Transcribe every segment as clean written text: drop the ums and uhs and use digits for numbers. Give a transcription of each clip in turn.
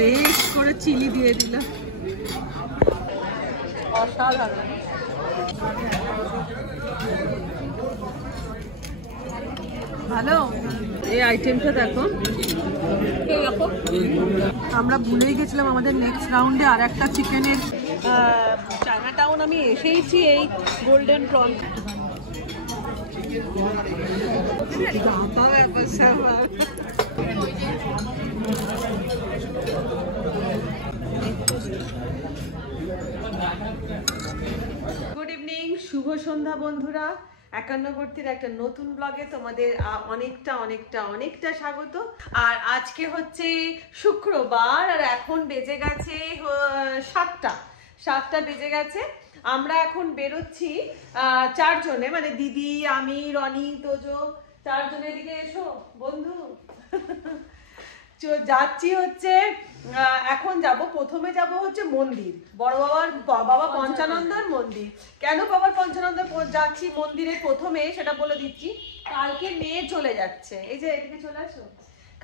বেশ করে চিলি দিয়ে দিল, অসাধারণ। ভালো এই আইটেমটা দেখো। আমরা ভুলেই গেছিলাম আমাদের নেক্সট রাউন্ডে আর একটা চিকেনের চায়না টাউন আমি এসেইছি এই গোল্ডেন প্রন। গুড ইভিনিং, শুভ সন্ধ্যা বন্ধুরা। একান্নবর্তীর একটা নতুন ব্লগে তোমাদের অনেকটা স্বাগত। আর আজকে হচ্ছে শুক্রবার আর এখন বেজে গেছে 7টা বেজে গেছে। আমরা এখন বেরোচ্ছি চারজনে, মানে দিদি, আমি, রনি, তোজো, চারজনে। এদিকে এসো বন্ধু। যাচ্ছি হচ্ছে এখন প্রথমে যাব হচ্ছে মন্দির, বড় বাবা পঞ্চানন্দর মন্দির। কেন বাবার পঞ্চানন্দর যাচ্ছি মন্দিরে প্রথমে সেটা বলে দিচ্ছি। কালকে মেয়ে চলে যাচ্ছে, এই যে এদিকে চলে আসো।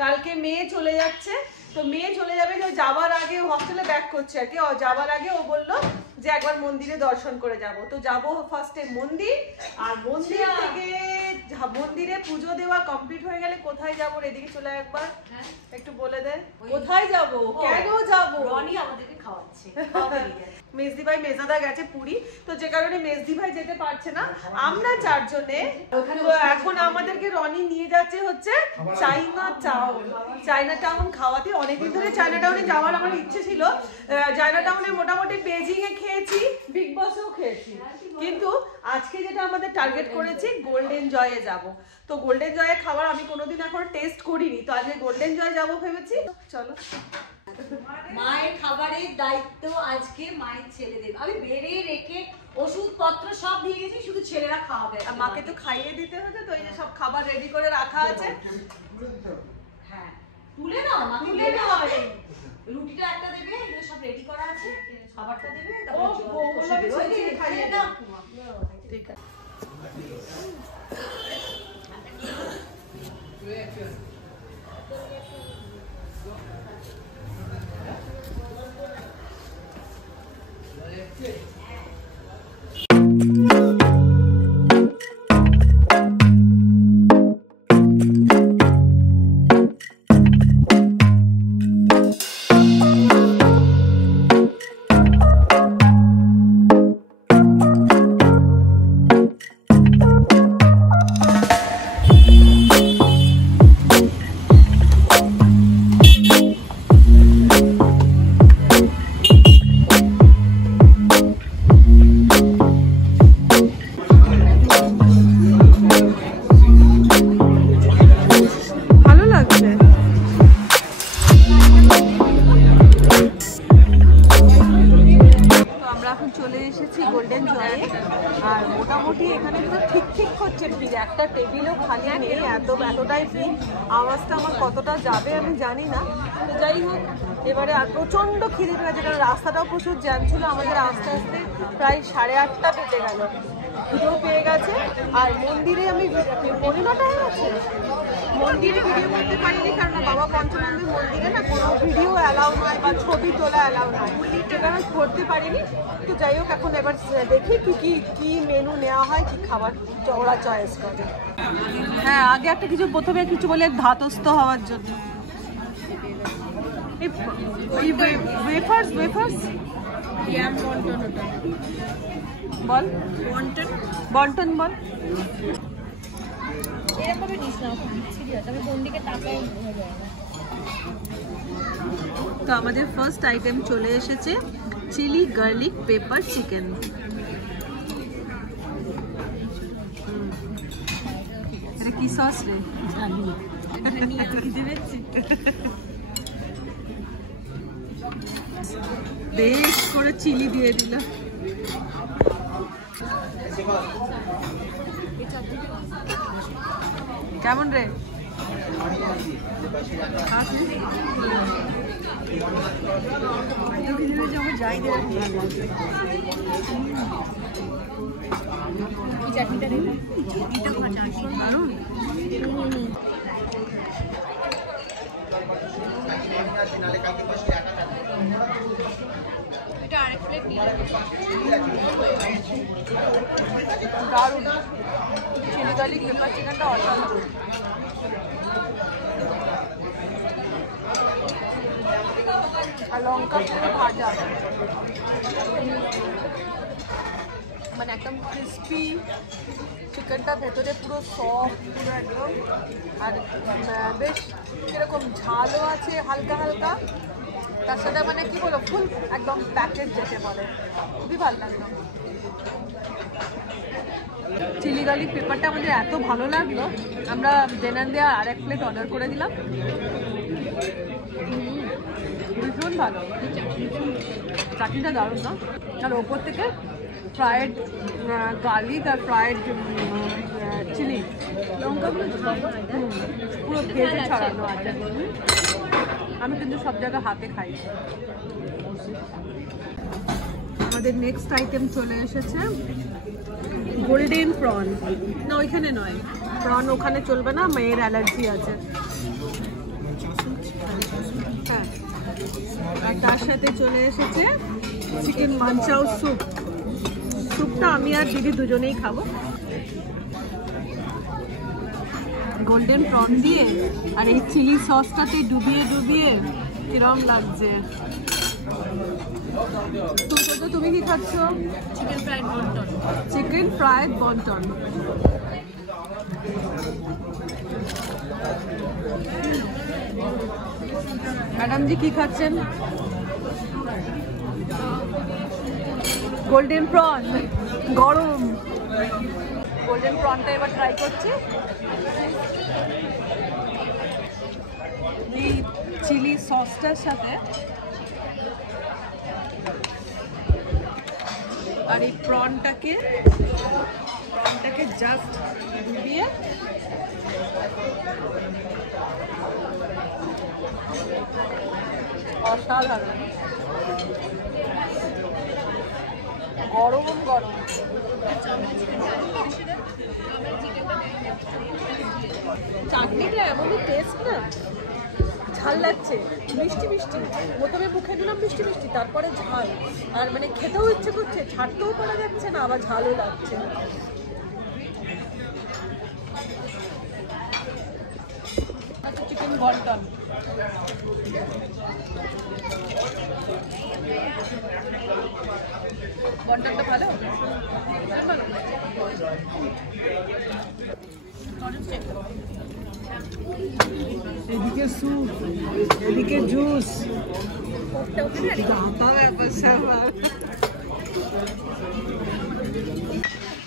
কালকে মেয়ে চলে যাচ্ছে, তো মেয়ে চলে যাবে, যাবার আগে হস্টেলে ব্যাক করছে আর কি। যাবার আগে ও বললো যে একবার মন্দিরে দর্শন করে যাব। তো যাবো ফার্স্টে মন্দির, আর মন্দির থেকে মন্দিরে পুজো দেওয়া কমপ্লিট হয়ে গেলে কোথায় যাবো এদিকে চলে একবার একটু বলে দে। কোথায় যাব, কেন যাব? রনি আমাদেরকে খাওয়াচ্ছে। মেজদি ভাই মেজাদা গেছে পুরী, তো যে কারণে মেজদি ভাই যেতে পারছে না। আমরা চারজনে এখন আমাদেরকে রনি নিয়ে যাচ্ছে হচ্ছে চায়না টাউন খাওয়াতে। অনেকদিন ধরে চায়না টাউনে যাওয়ার আমার ইচ্ছে ছিল। চায়না টাউনে মোটামুটি বেজিং এ খেয়েছি, বিগ বসেও খেয়েছি, কিন্তু আজকে যেটা আমাদের টার্গেট করেছি গোল্ডেন জয়ে যাব। তো গোল্ডেন জয়ে খাবার আমি কোনোদিন এখন টেস্ট করিনি, তো আজকে গোল্ডেন জয় যাবো ভেবেছি। চলো, মায়ের খাবারের দায়িত্ব আজকে মায়ের ছেলেদের। আমি বেড়ে রেখে ওষুধপত্র সব দিয়ে গেছি, শুধু ছেলেরা খাওয়াবে। মাকে তো খাইয়ে দিতে হতো, তো এই যে সব খাবার রেডি করে রাখা আছে। হ্যাঁ, তুলে নাও না, তুলে নাও। রুটিটা একটা দেবে, এগুলো সব রেডি করা আছে, খাবারটা দেবে। খাইয়ে দাও, ঠিক আছে। গোল্ডেন জয়ে, আর মোটামুটি এখানে কিন্তু ঠিক হচ্ছে ভিড়, একটা টেবিলও খালি নেই, এতটাই ভিড়। আওয়াজটা আমার কতটা যাবে আমি জানি না, তো যাই হোক। এবারে আর প্রচণ্ড খিদে পেয়েছে, কারণ রাস্তাটাও প্রচুর জ্যাম ছিল। আমাদের আস্তে আস্তে প্রায় 8:30 বেজে গেল, খিদেও পেয়ে গেছে। আর মন্দিরে আমি 9:30 হয়ে গেছে, মন্দিরে ভিডিও করতে পারিনি, কারণ বাবা পঞ্চানন্দের মন্দিরে না কোনো ভিডিও অ্যালাউ নয় বা ছবি তোলা অ্যালাউ নয়, সেটা আমি করতে পারিনি। তো যাই হোক, এখন এবার দেখি কি মেনু নেওয়া হয়, কি খাবার ওরা চয়েস করে। হ্যাঁ, আগে একটা প্রথমে কিছু বলে ধাতস্থ হওয়ার জন্য ওয়েফার্স বল, বন্টন বল। তো আমাদের ফার্স্ট আইটেম চলে এসেছে, চিলি গার্লিক পেপার চিকেন। এটা কি সস রে? বেশ করে চিলি দিয়ে দিল। কেমন রে? চাটনিটা দারুণ, চিলি গার্লিক পেপার চিকেনটা অসাধারণ। আর লঙ্কা পুরো ভাজা, মানে একদম ক্রিস্পি চিকেনটা, ভেতরে পুরো সফট পুরো একদম। আর বেশ কিরকম ঝালও আছে হালকা হালকা, তার সাথে মানে কি বলো ফুল একদম প্যাকেট যেতে বলে, খুবই ভালো লাগলো। চিলি গার্লিক পেপারটা আমাদের এত ভালো লাগলো, আমরা দেনান দেয়া আর এক প্লেট অর্ডার করে দিলাম। ভীষণ ভালো, চাটনিটা দারুণ না? আর ওপর থেকে ফ্রায়েড গার্লিক আর ফ্রায়েড চিলি লঙ্কাগুলো পুরো ভেজে ছড়ানো আছে। আমি কিন্তু সব জায়গায় হাতে খাই। আমাদের নেক্সট আইটেম চলে এসেছে গোল্ডেন প্রন। না ওইখানে নয়, প্রন ওখানে চলবে না, মেয়ের অ্যালার্জি আছে। হ্যাঁ, আর তার সাথে চলে এসেছে চিকেন মানচাও স্যুপ। স্যুপটা আমি আর দিদি দুজনেই খাবো। গোল্ডেন প্রন দিয়ে আর এই চিলি সসটাতে ডুবিয়ে ডুবিয়ে কিরম লাগছে। তুমি কি খাচ্ছ? চিকেন ফ্রাইড বন্টন। চিকেন ফ্রাইড বন্টন। ম্যাডাম জি কি খাচ্ছেন? গোল্ডেন প্রন, গরম গোল্ডেন প্রনটা এবার ট্রাই করছি। এই চিলি সসটার সাথে আর এই প্রনটাকে জাস্ট ডুবিয়ে অসাধারণ, গরম গরম। চাটনিটা এমনই টেস্ট না, ঝাল লাগছে, মিষ্টি মিষ্টি। প্রথমে মুখে দিলাম মিষ্টি মিষ্টি, তারপরে ঝাল। আর মানে খেতেও ইচ্ছে করছে, ছাড়তেও পারা যাচ্ছে না, আবার ঝালও লাগছে। চিকেন বন্টন, বন্টনটা ভালো। এদিকে স্যুপ, এদিকে জুস,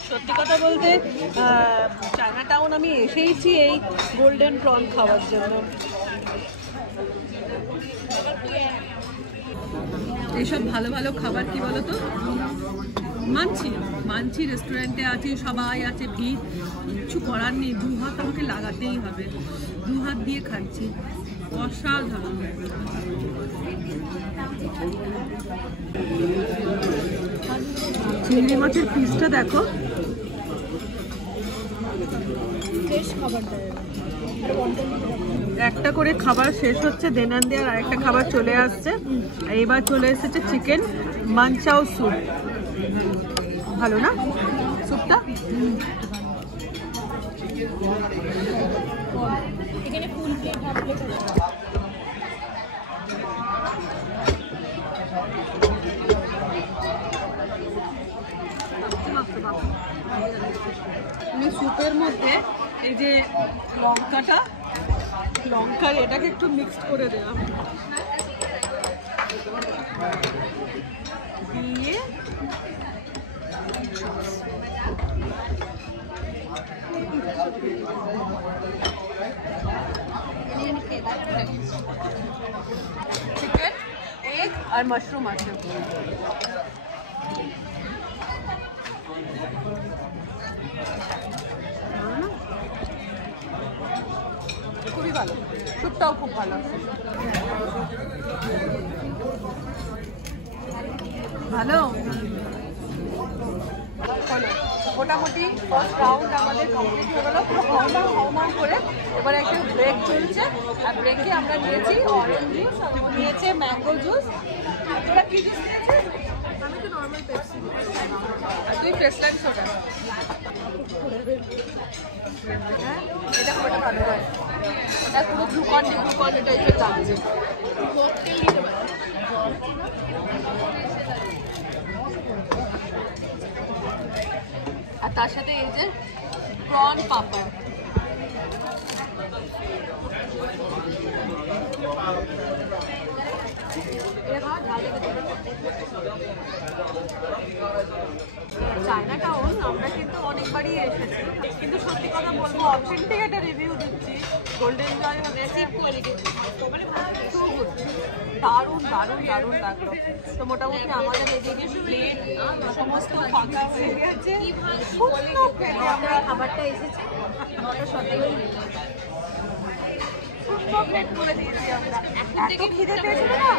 সত্যি কথা বলতে চায়না টাউন আমি এসেইছি এই গোল্ডেন প্রন খাওয়ার জন্য। এইসব ভালো ভালো খাবার কি বলতো, মানছি রেস্টুরেন্টে আছি, সবাই আছে, ভিড়, কিচ্ছু করার নেই, দু হাত আমাকে লাগাতেই হবে, দু হাত দিয়ে খাচ্ছি, অসাধারণ। চিংড়ি মাছের পিসটা দেখো, একটা করে খাবার শেষ হচ্ছে, দেনান দেওয়ার আরেকটা খাবার চলে আসছে। এইবার চলে এসেছে চিকেন মানচাও স্যুপ। ভালো না স্যুপটা? এখানে ফুল প্লেট, হাফ প্লেট স্যুপের মধ্যে এই যে লঙ্কার এটাকে একটু মিক্সড করে দিলাম, দিয়ে চিকেন, এগ আর মাশরুম আছে। খুবই ভালো, স্যুপটাও খুব ভালো। ভালো হলো, মোটামুটি ফার্স্ট রাউন্ড আমাদের কমপ্লিট হয়ে গেল, পুরো হাউমাউ করে। এবার একটা ব্রেক চলছে, আর ব্রেকে আমরা নিয়েছি অরেঞ্জ জুস, নিয়েছে ম্যাঙ্গো জুস। তোরা কি জুস নিয়েছিস? তো নর্মাল পেপসি। আর তুই ফ্রেশল্যান্ড সোডা। হ্যাঁ, এটা খুব একটা ভালো নয়, ওটা পুরো গ্লুকন টাইপের লাগছে। ককটেল দিতে পারে। আর তার সাথে এই যে প্রন পাপড়। চায়না টাউন আমরা কিন্তু অনেকবারই এসেছি, কিন্তু সত্যি কথা বলবো অথেন্টিক একটা রিভিউ দিচ্ছি। গোল্ডেন জয় হচ্ছে কোয়ালিটি, মানে so good, দারুণ দারুণ দারুণ লাগলো। তো মোটামুটি আমাদের এদিকে প্লেট সমস্ত ফাঁকা হয়ে গেছে। সুন্দর খেতে আমরা খাবারটা এসেছে 9:17 সুন্দর প্লেট করে দিয়েছি আমরা। এত খিদে পেয়েছিল না,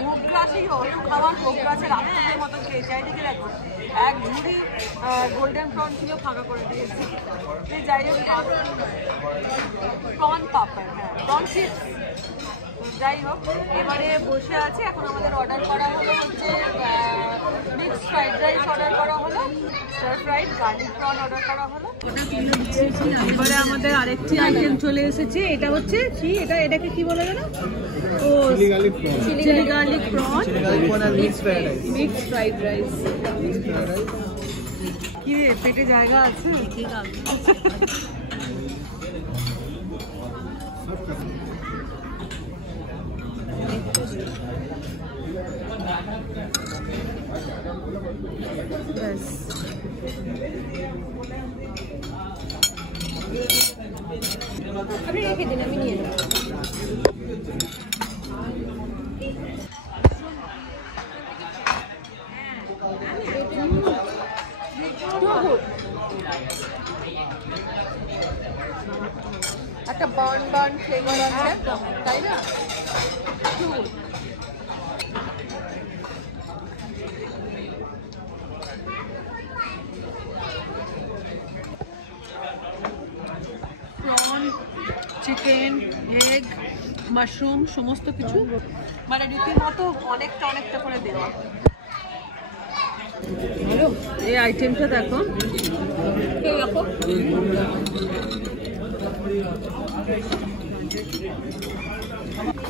ভোগ গ্রাসে অল্প খাবার ভোগ গ্রাসে রাত্রের মতো খেয়ে চাইদিকে দেখো এক ঝুড়ি গোল্ডেন প্রন ছিল, ফাঁকা করে দিয়েছি। যাই হোক, প্রন পাপড়, হ্যাঁ প্রন চিপস। যাই হোক, এবারে বসে আছে। এখন আমাদের অর্ডার করা হলো হচ্ছে মিক্সড ফ্রাইড রাইস অর্ডার করা হলো, star fried garlic prawn order করা হলো। এবারে আমাদের আরেকটি আইটেম চলে এসেছে, এটা হচ্ছে কি, এটাকে কি বলে গেল? ও chilli garlic prawn mixed fried rice. কি রে, পেটে জায়গা আছে? ঠিক আছে। আপনি রেখে দিন, আমি নিয়ে নেব। একটা বার্ন ফ্লেভার আছে, তাই না? প্রন, চিকেন, এগ, মাশরুম সমস্ত কিছু, মানে রীতিমতো অনেকটা করে দেওয়া। এই আইটেমটা দেখো,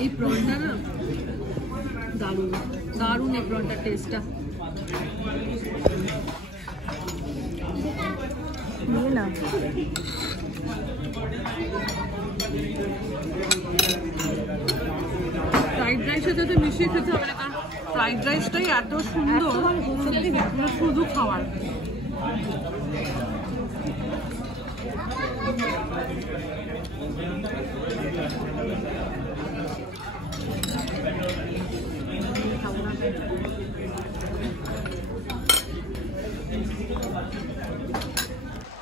এই প্রনটা না দারুণ দারুণ, এই প্রনটার টেস্টটা। না ফ্রাইড রাইসের সাথে মিশিয়ে খেতে হবে না, কারণ ফ্রাইড রাইসটাই এত সুন্দর, শুধু খাওয়ার।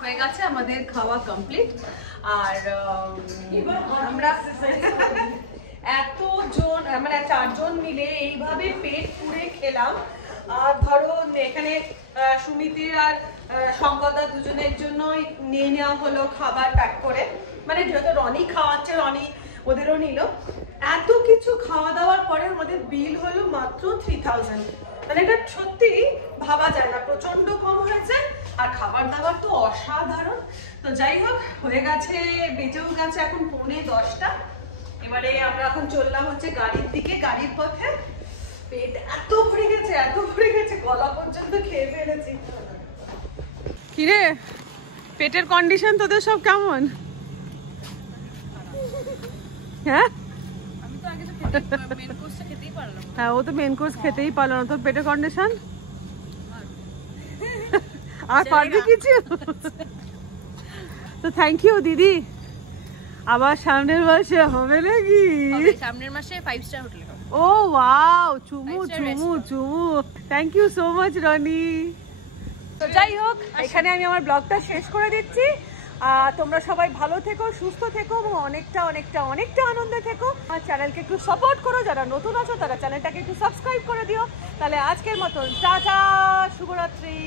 হয়ে গেছে আমাদের খাওয়া কমপ্লিট। আর আমরা এতজন, মানে 4 জন মিলে এইভাবে পেট পুড়ে খেলাম। আর ধরো এখানে সুমিতির আর শঙ্করদা দুজনের জন্যই নিয়ে নেওয়া হলো খাবার প্যাক করে, মানে যেহেতু রনি খাওয়াচ্ছে, রনি ওদেরও নিল। এত কিছু খাওয়া দাওয়ার পরে আমাদের বিল হলো মাত্র 3000। মানে এটা সত্যি ভাবা যায় না, প্রচন্ড কম হয়েছে। আর খাবার দাবার তো অসাধারণ। তো যাই হোক, হয়ে গেছে, বেঁচেও গেছে এখন 9:45। এবারে আমরা এখন চললাম হচ্ছে গাড়ির দিকে। গাড়ির পথে পেট এত ভরে গেছে, গলা পর্যন্ত খেয়ে ফেলেছি। কিরে, পেটের কন্ডিশন তোদের সব কেমন? হ্যাঁ, হ্যাঁ ও তো মেন কোর্স খেতেই পারলো না। তোর পেটের কন্ডিশন আর পারবি কিছু? তো থ্যাংক ইউ দিদি। আবার সামনের মাসে হবে নাকি? সামনের মাসে 5 স্টার হোটেলে হবে। ও ওয়াও, চুমু চুমু চুমু, thank you so much Rony. তো যাই হোক, এখানে আমি আমার ব্লগটা শেষ করে দিচ্ছি। তোমরা সবাই ভালো থেকো, সুস্থ থেকো এবং অনেকটা আনন্দে থেকো। আর চ্যানেলকে একটু সাপোর্ট করো, যারা নতুন আছো তারা চ্যানেলটাকে একটু সাবস্ক্রাইব করে দিও। তাহলে আজকের মতন টাটা, শুভরাত্রি।